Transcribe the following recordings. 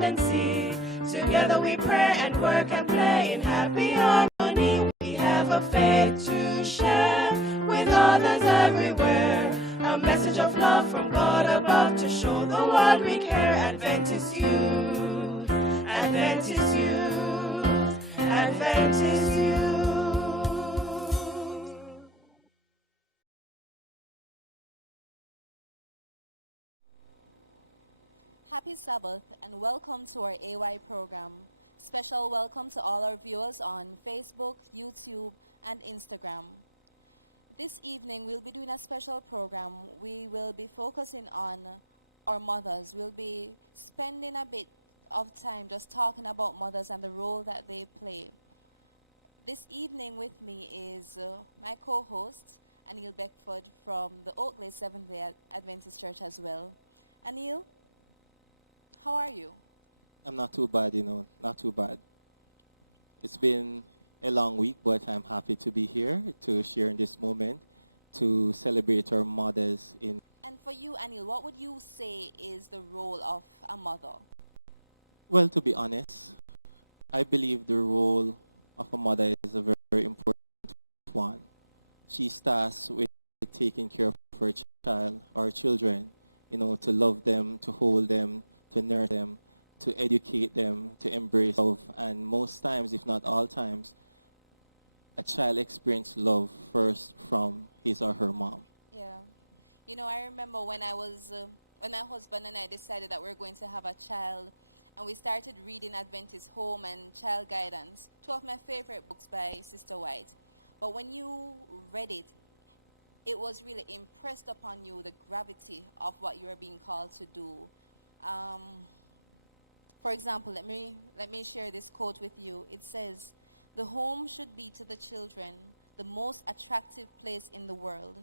stand and see. Together we pray and work and play in happy harmony. We have a faith to share with others everywhere. A message of love from God above to show the world we care. Adventist youth, Adventist youth, Adventist youth. Happy Sabbath and welcome to our AY program. Special welcome to all our viewers on Facebook, YouTube, and Instagram. This evening we'll be doing a special program. We will be focusing on our mothers. We'll be spending a bit of time just talking about mothers and the role that they play. This evening with me is my co-host, Anil Beckford from the Oakley Seventh-day Adventist Church as well. Anil, how are you? I'm not too bad, not too bad. It's been a long week, but I'm happy to be here to share in this moment to celebrate our mothers in. And for you, Anil, what would you say is the role of a mother? Well, to be honest, I believe the role of a mother is a very important one. She starts with taking care of her child or children, to love them, to hold them, to nurture them, to educate them, to embrace love. And most times, if not all times, a child experiences love first from his or her mom. Yeah. I remember when when my husband and I decided that we were going to have a child, and we started reading Adventist Home and Child Guidance, two of my favorite books by Sister White. But when you read it, it was really impressed upon you the gravity of what you are being called to do. For example, let me share this quote with you. It says, "The home should be to the children the most attractive place in the world,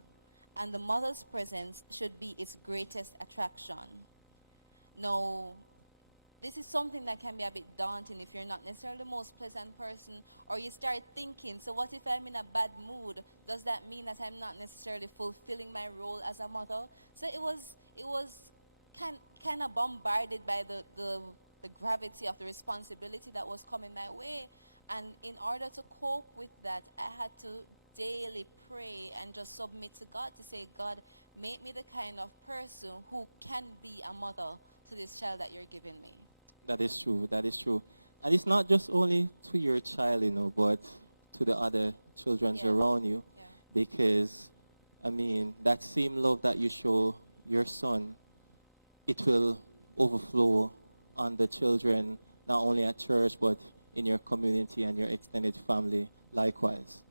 and the mother's presence should be its greatest attraction." Now, this is something that can be a bit daunting if you're not necessarily the most pleasant person, or you start thinking, so what if I'm in a bad mood? Does that mean that I'm not necessarily fulfilling my role as a mother? So it was kind of bombarded by the gravity of the responsibility that was coming my way. And in order to cope with that, I had to daily pray and just submit to God to say, God, make me the kind of person who can be a mother to this child that you're giving me. That is true. That is true. And it's not just only to your child, but to the other children around you. Yeah. Because, that same love that you show your son, it will overflow on the children, not only at church, but in your community and your extended family likewise.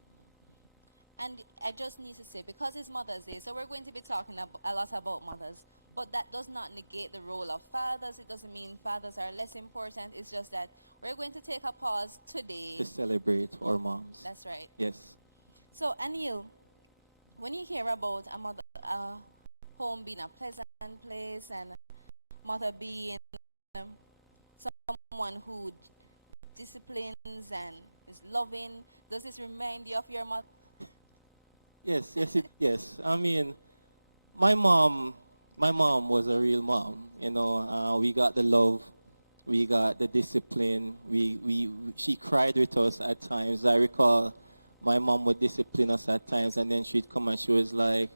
And I just need to say, because it's Mother's Day, so we're going to be talking a lot about mothers, but that does not negate the role of fathers. It doesn't mean fathers are less important. It's just that we're going to take a pause today to celebrate our moms. That's right. Yes. So, Anil, when you hear about a home being a pleasant place and mother being someone who disciplines and is loving, does this remind you of your mother? Yes. Yes. My mom was a real mom. We got the love, we got the discipline. She cried with us at times. I recall my mom would discipline us at times, and then she'd come and she was like,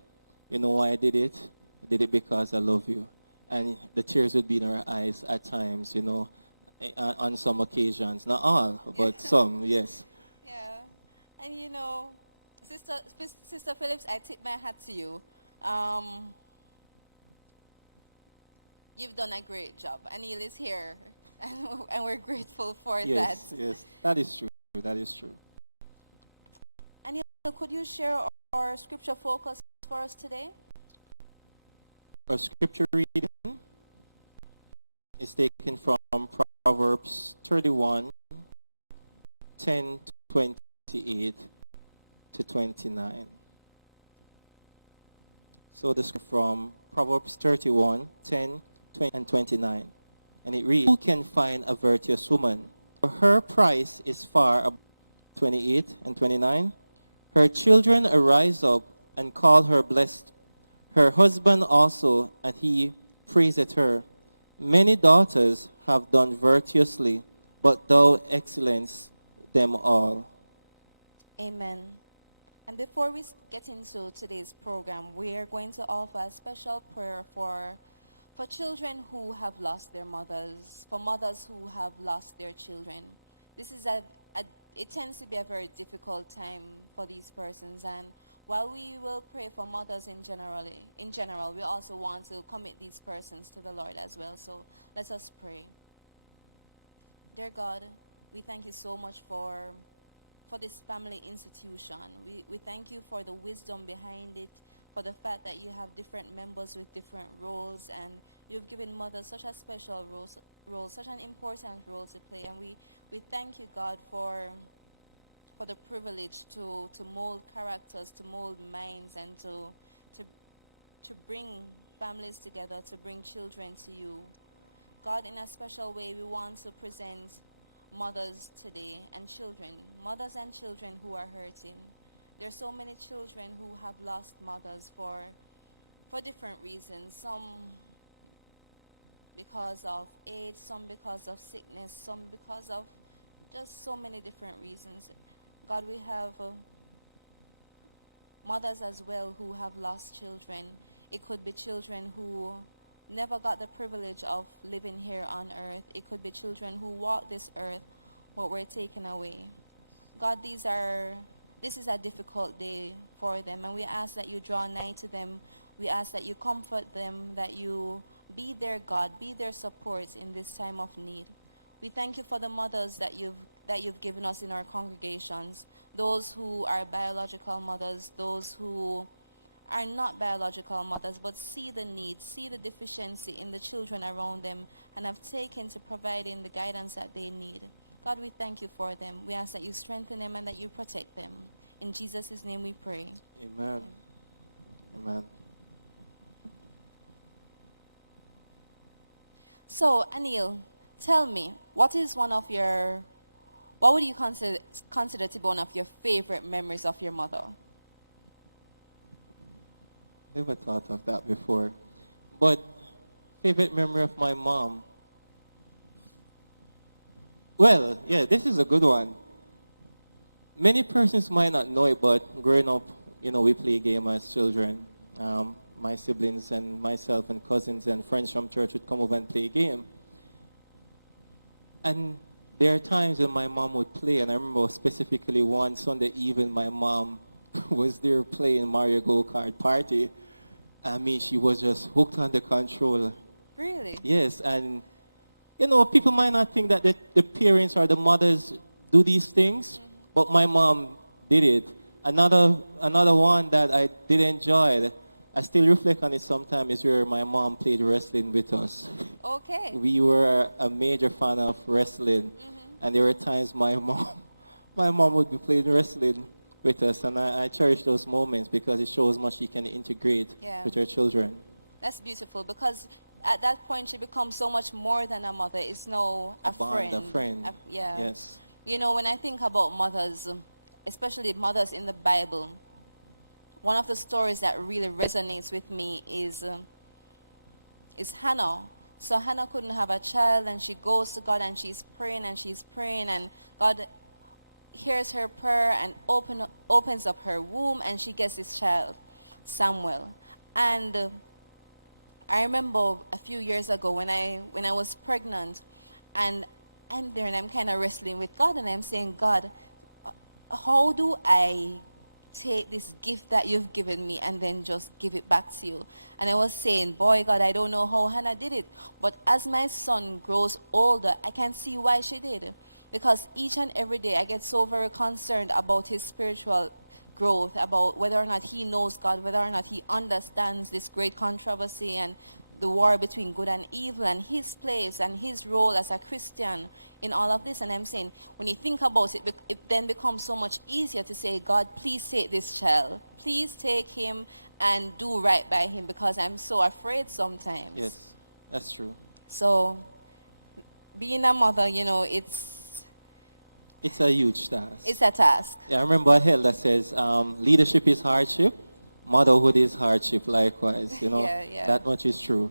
"You know why I did it? I did it because I love you." And the tears would be in her eyes at times, on some occasions. Not all, but some, yes. Yeah. And Sister Phillips, I tip my hat to you. You've done a great job. Anil is here, and we're grateful for that. Yes, that is true. That is true. Anil, could you share our scripture focus for us today? Our scripture reading is taken from Proverbs 31, 10 to 28 to 29. So the scripture from Proverbs 31, 10, 20, and 29. And it reads, "Who can find a virtuous woman? For her price is far above." 28 and 29. "Her children arise up and call her blessed. Her husband also, and he praiseth her. Many daughters have done virtuously, but thou excellence them all. Amen. And before we get into today's program, we are going to offer a special prayer for children who have lost their mothers, for mothers who have lost their children. This is it tends to be a very difficult time for these persons. And while we will pray for mothers in general, we also want to commit these persons to the Lord as well. So let us pray. Dear God, we thank you so much for this family institution. We thank you for the wisdom behind it, for the fact that you have different members with different roles, and you've given mothers such a special role, such an important role to play. And we thank you, God, for the privilege to mold characters, to mold minds, and to bring families together, to bring children to you. God, in a special way, we want to present mothers today and children, mothers and children who are hurting. There are so many children who have lost mothers for different reasons, some because of age, some because of sickness, some because of just so many different reasons. God, we have mothers as well who have lost children. It could be children who never got the privilege of living here on earth. It could be children who walked this earth but were taken away. God, this is a difficult day for them, and we ask that you draw nigh to them. We ask that you comfort them, that you be their God, be their support in this time of need. We thank you for the mothers that you've given us in our congregations, those who are biological mothers, those who are not biological mothers, but see the need, see the deficiency in the children around them, and have taken to providing the guidance that they need. God, we thank you for them. We ask that you strengthen them and that you protect them. In Jesus' name we pray. Amen. Amen. So, Anil, tell me, what would you consider to be one of your favorite memories of your mother? Never thought of that before. But favorite memory of my mom. Well, yeah, this is a good one. Many persons might not know it, but growing up, we play a game as children. My siblings and myself and cousins and friends from church would come over and play a game. And there are times when my mom would play, and I remember specifically one Sunday evening my mom was there playing Mario Go-Kart Party. I mean, she was just hooked on the controller. Really? Yes, and people might not think that the parents or the mothers do these things, but my mom did it. Another one that I did enjoy, I still reflect on it sometimes, is where my mom played wrestling with us. Okay. We were a major fan of wrestling, and there were times my mom would be playing wrestling with us, and I cherish those moments because it shows much she can integrate with her children. That's beautiful, because at that point she becomes so much more than a mother. It's now a bond, friend. a friend. Yes. When I think about mothers, especially mothers in the Bible, one of the stories that really resonates with me is Hannah. So Hannah couldn't have a child, and she goes to God and she's praying and God hears her prayer and opens up her womb, and she gets this child, Samuel. And I remember a few years ago when I was pregnant, and I'm there and I'm kind of wrestling with God, and I'm saying, God, how do I take this gift that you've given me and then just give it back to you? And I was saying, boy, God, I don't know how Hannah did it, but as my son grows older, I can see why she did. Because each and every day I get so very concerned about his spiritual growth, about whether or not he knows God, whether or not he understands this great controversy and the war between good and evil, and his place and his role as a Christian in all of this. And I'm saying, when you think about it, it then becomes so much easier to say, God, please take this child. Please take him and do right by him, because I'm so afraid sometimes. Yes, that's true. So being a mother, it's a huge task. It's a task. Yeah, I remember a hymn that says, leadership is hardship, motherhood is hardship likewise. Yeah. That much is true.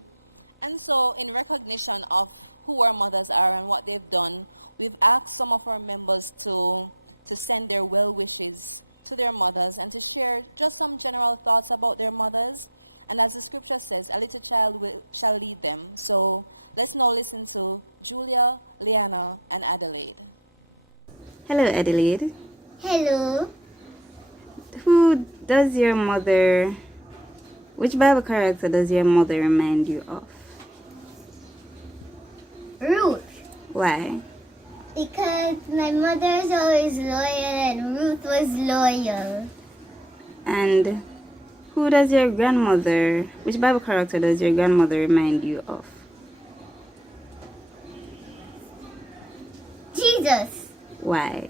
And so in recognition of who our mothers are and what they've done, we've asked some of our members to send their well wishes to their mothers and to share just some general thoughts about their mothers. And as the scripture says, a little child shall lead them. So let's now listen to Julia, Liana, and Adelaide. Hello, Adelaide. Hello. Who does your mother, which Bible character does your mother remind you of? Ruth. Why? Because my mother is always loyal and Ruth was loyal. And who does your grandmother, which Bible character does your grandmother remind you of? Jesus. Why?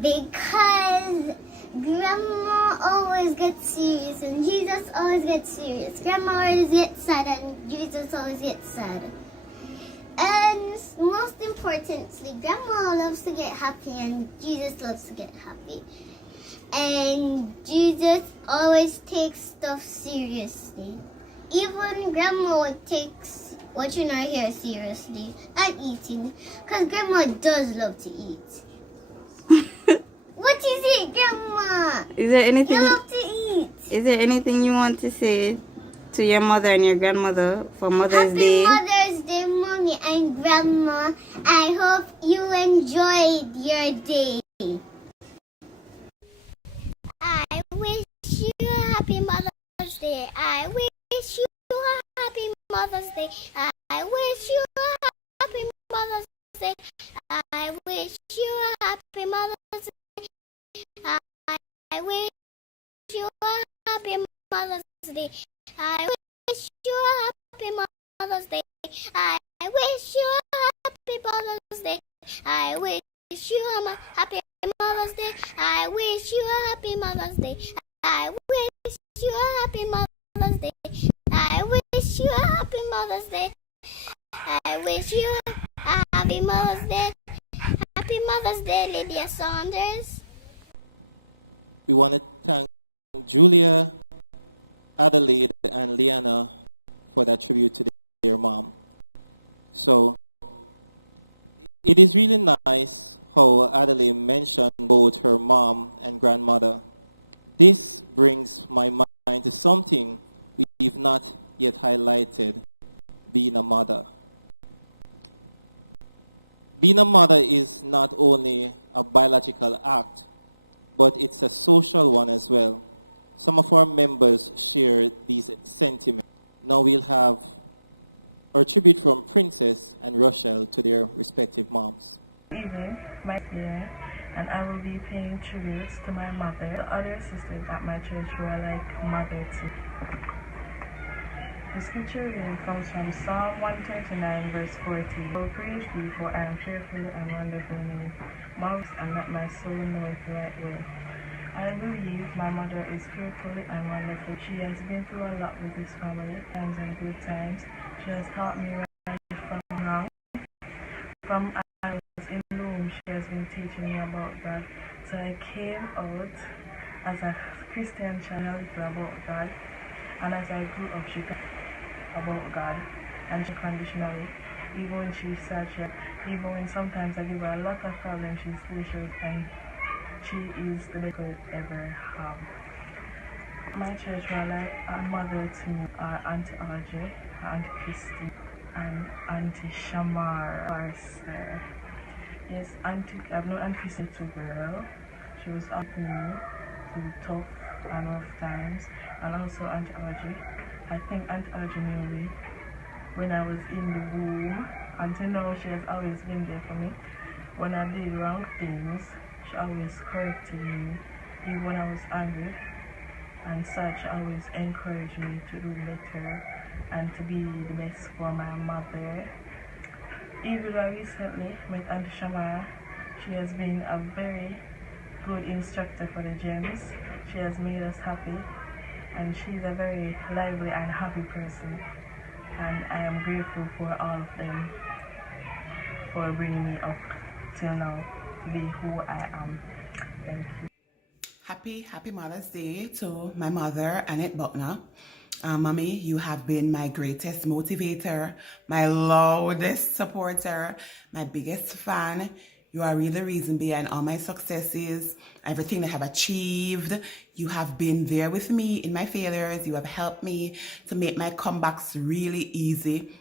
Because Grandma always gets serious and Jesus always gets serious. Grandma always gets sad and Jesus always gets sad. And most importantly, Grandma loves to get happy and Jesus loves to get happy. And Jesus always takes stuff seriously. Even Grandma takes watching her hair seriously and eating, because Grandma does love to eat. What is it, Grandma? Is there anything? You love to eat. Is there anything you want to say to your mother and your grandmother for Mother's Day? Happy Mother's Day, Mommy and Grandma. I hope you enjoyed your day. I wish you a happy Mother's Day. I wish you a happy Mother's Day. I wish you a happy Mother's Day. I wish you a happy Mother's Day. I wish you a happy Mother's Day. I wish you a happy Mother's Day. I wish you a happy Mother's Day. I wish you a happy Mother's Day. I wish you a happy Mother's Day. I wish you a happy Mother's Day. I wish you a happy Mother's Day. I wish you a happy Mother's Day. Happy Mother's Day, Lydia Saunders. We want to thank Julia, Adelaide, and Liana for that tribute to their mom. So it is really nice how Adelaide mentioned both her mom and grandmother. This brings my mind to something we've not yet highlighted, being a mother. Being a mother is not only a biological act, but it's a social one as well. Some of our members share these sentiments. Now we'll have our tribute from Princess and Rochelle to their respective moms. Good evening, my dear, and I will be paying tributes to my mother. The other sisters at my church who are like mother to me. The scripture reading comes from Psalm 139 verse 40. I will praise thee, for I am fearfully and wonderfully made. Mouth and let my soul know it the right way. I believe my mother is fearfully and wonderful. She has been through a lot with this family, times and good times. She has taught me right from wrong. From I was in the womb, she has been teaching me about God. So I came out as a Christian child about God. And as I grew up, she taught about God. And she conditionally, even when she's sad, even when sometimes I give her a lot of problems, she's patient and she is the best I could ever have. My church were like a mother to me, our Auntie Audrey, Auntie Christy, and Auntie Shamar. Yes, I've known Auntie Christy too, girl. She was up with me through tough and rough times. And also Auntie Audrey. I think Auntie Audrey knew me when I was in the womb. Until now, she has always been there for me. When I did wrong things, she always corrected me. Even when I was angry and sad, she always encouraged me to do better and to be the best for my mother. Even I recently met Auntie Shamara. She has been a very good instructor for the gems. She has made us happy, and she's a very lively and happy person. And I am grateful for all of them for bringing me up till now to be who I am. Thank you. Happy Mother's Day to my mother, Annette Buckner. Mommy, you have been my greatest motivator, my loudest supporter, my biggest fan. You are really the reason behind all my successes, everything I have achieved. You have been there with me in my failures. You have helped me to make my comebacks really easy.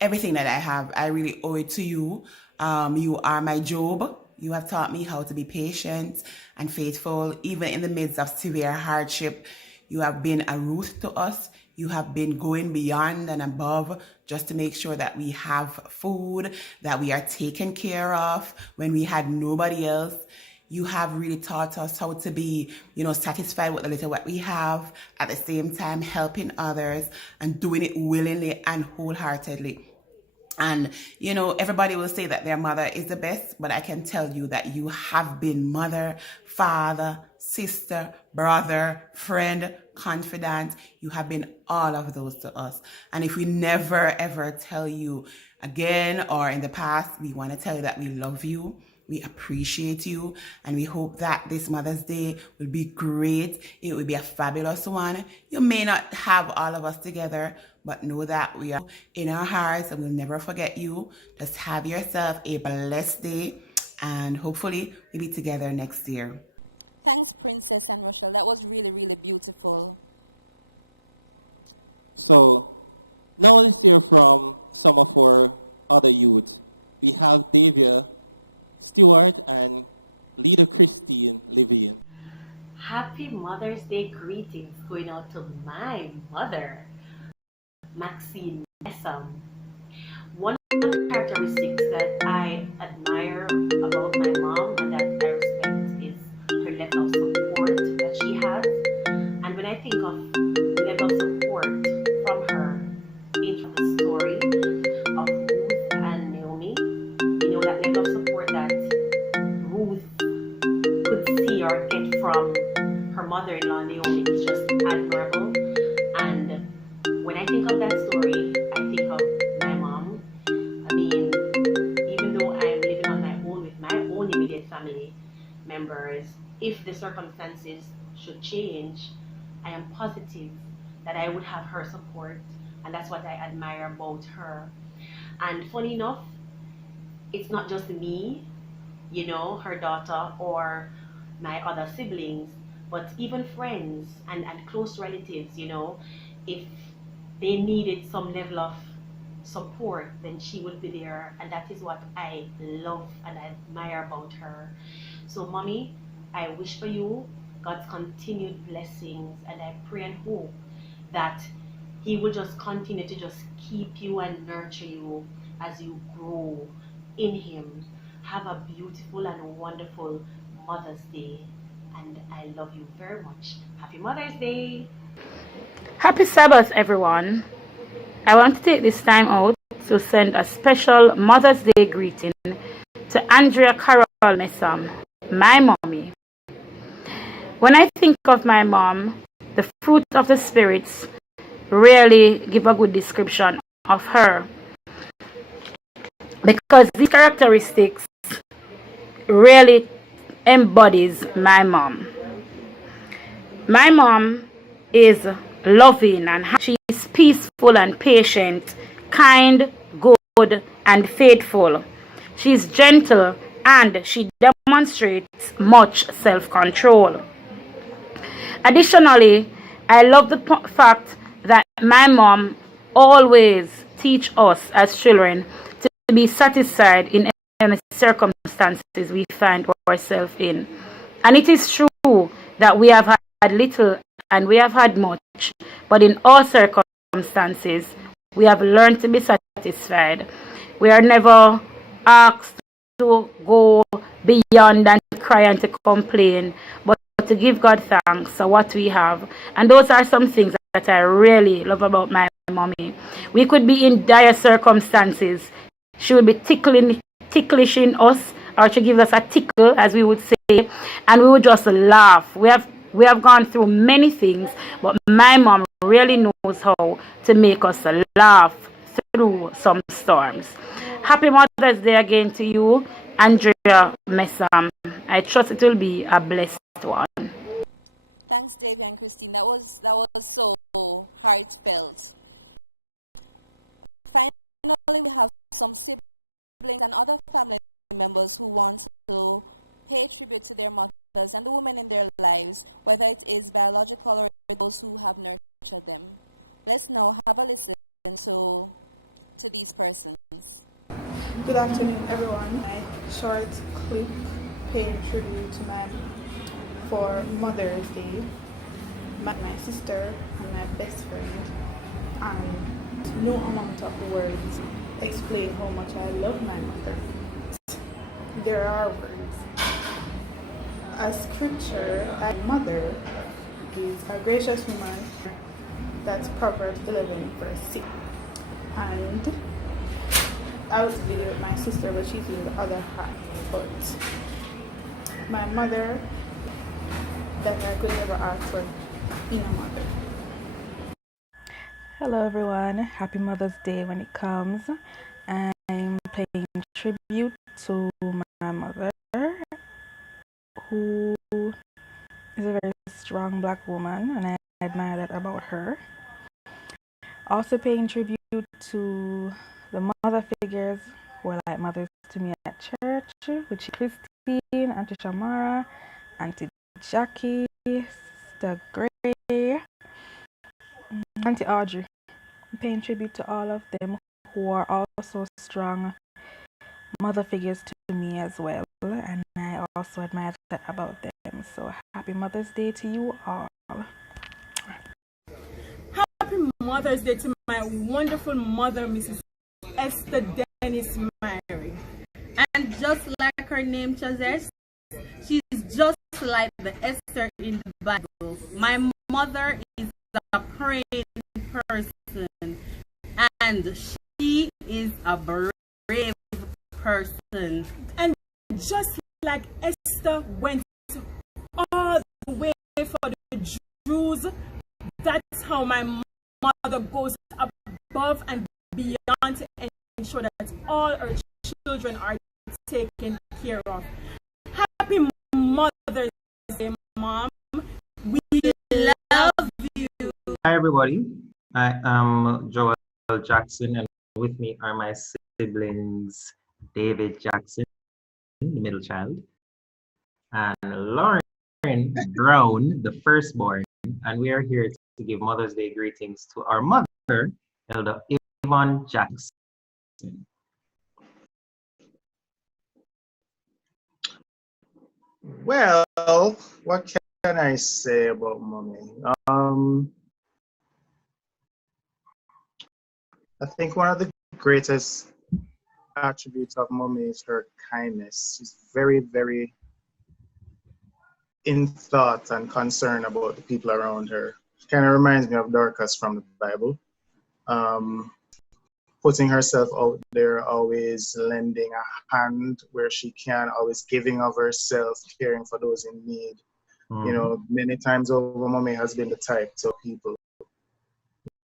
Everything that I have, I really owe it to you. You are my Job. You have taught me how to be patient and faithful, even in the midst of severe hardship. You have been a Ruth to us. You have been going beyond and above just to make sure that we have food, that we are taken care of when we had nobody else. You have really taught us how to be, satisfied with the little what we have, at the same time helping others and doing it willingly and wholeheartedly. And, everybody will say that their mother is the best, but I can tell you that you have been mother, father, sister, brother, friend, confidant. You have been all of those to us. And if we never, ever tell you again or in the past, we want to tell you that we love you. We appreciate you, and we hope that this Mother's Day will be great. It will be a fabulous one. You may not have all of us together, but know that we are in our hearts and we'll never forget you. Just have yourself a blessed day, and hopefully we'll be together next year. Thanks, Princess and Rochelle. That was really, really beautiful. So now let's hear from some of our other youth. We have Davia Stewart and leader Christine Levine. Happy Mother's Day greetings going out to my mother, Maxine Messam. One of the characteristics that I admire about my mom and that I respect is her level of support that she has. And when I think of the level of support from her, think of the story of Ruth and Naomi, that level of support that Ruth could see or get from her mother-in-law Naomi is just admirable. And when I think of that story, I think of my mom. I mean, even though I'm living on my own with my own immediate family members, if the circumstances should change, I am positive that I would have her support, and that's what I admire about her. And funny enough, it's not just me, her daughter or my other siblings, but even friends and close relatives, if they needed some level of support, then she would be there. And that is what I love and admire about her. So, Mommy, I wish for you God's continued blessings, and I pray and hope that He will just continue to just keep you and nurture you as you grow in Him. Have a beautiful and wonderful Mother's Day, and I love you very much. Happy Mother's Day. Happy Sabbath, everyone. I want to take this time out to send a special Mother's Day greeting to Andrea Carol Messam, my mommy. When I think of my mom, the fruit of the spirits really give a good description of her, because these characteristics really embodies my mom. My mom is loving and she is peaceful and patient, kind, good, and faithful. She is gentle and she demonstrates much self-control. Additionally, I love the fact that my mom always teach us as children to be satisfied in any circumstances we find ourselves in. And it is true that we have had little and we have had much, but in all circumstances, we have learned to be satisfied. We are never asked to go beyond and cry and to complain, but to give God thanks for what we have. And those are some things that I really love about my mommy. We could be in dire circumstances. She would be ticklishing us, or to give us a tickle, as we would say, and we would just laugh. We have gone through many things, but my mom really knows how to make us laugh through some storms. Happy Mother's Day again to you, Andrea Messam. I trust it will be a blessed one. Thanks, Davy and Christine. That was so heartfelt. Finally, we have some siblings and other family members who want to pay tribute to their mothers and the women in their lives, whether it is biological or those who have nurtured them. Let's now have a listen to these persons. Good afternoon, everyone. A short clip paying tribute to my for Mother's Day, my sister and my best friend, and no amount of words explain how much I love my mother. There are words. As scripture, my mother is a gracious woman. That's Proverbs 11 verse 6. And I was video with my sister, but she's in the other half. But my mother, that I could never ask for in a mother. Hello everyone, happy Mother's Day when it comes. I'm paying tribute to my mother, who is a very strong black woman, and I admire that about her. Also paying tribute to the mother figures who are like mothers to me at church, which is Christine, Auntie Shamara, Auntie Jackie, Sister Gray, Auntie Audrey. I'm paying tribute to all of them who are also strong mother figures to me as well, and I also admire that about them. So happy Mother's Day to you all. Happy Mother's Day to my wonderful mother, Mrs. Esther Dennis Mary. And just like her name suggests, she's just like the Esther in the Bible. My mother is a praying person, and she is a brave person. And just like Esther went all the way for the Jews, that's how my mother goes above and beyond to ensure that all her children are taken care of. Happy Mother's Day, Mom. We love you. Hi, everybody. I am Joel Jackson, and with me are my siblings, David Jackson, the middle child, and Lauren Brown, the firstborn. And we are here to give Mother's Day greetings to our mother, Elder Yvonne Jackson. Well, what can I say about mommy? I think one of the greatest attributes of mommy is her kindness. She's very, very in thought and concerned about the people around her. She kind of reminds me of Dorcas from the Bible. Putting herself out there, always lending a hand where she can, always giving of herself, caring for those in need. You know, many times over, mommy has been the type to people,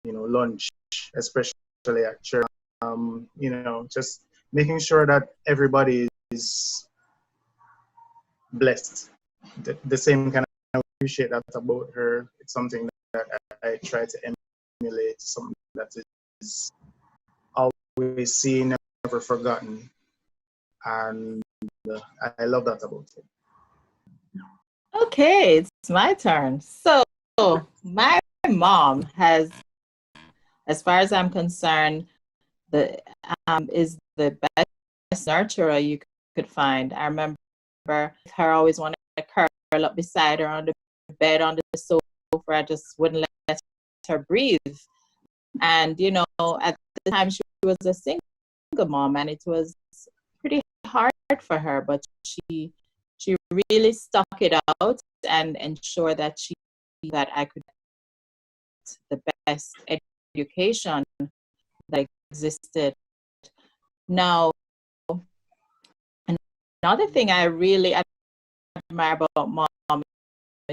you know, lunch, especially at church, you know, just making sure that everybody is blessed. The same kind of appreciate that about her. It's something that I try to emulate, something that is always seen, never forgotten, and I love that about her. Okay, it's my turn. So my mom has, as far as I'm concerned, is the best nurturer you could find. I remember her always wanting to curl up beside her on the bed on the sofa. I just wouldn't let her breathe. And you know, at the time she was a single mom, and it was pretty hard for her, but she really stuck it out and ensured that I could get the best education that existed. Now, another thing I really admire about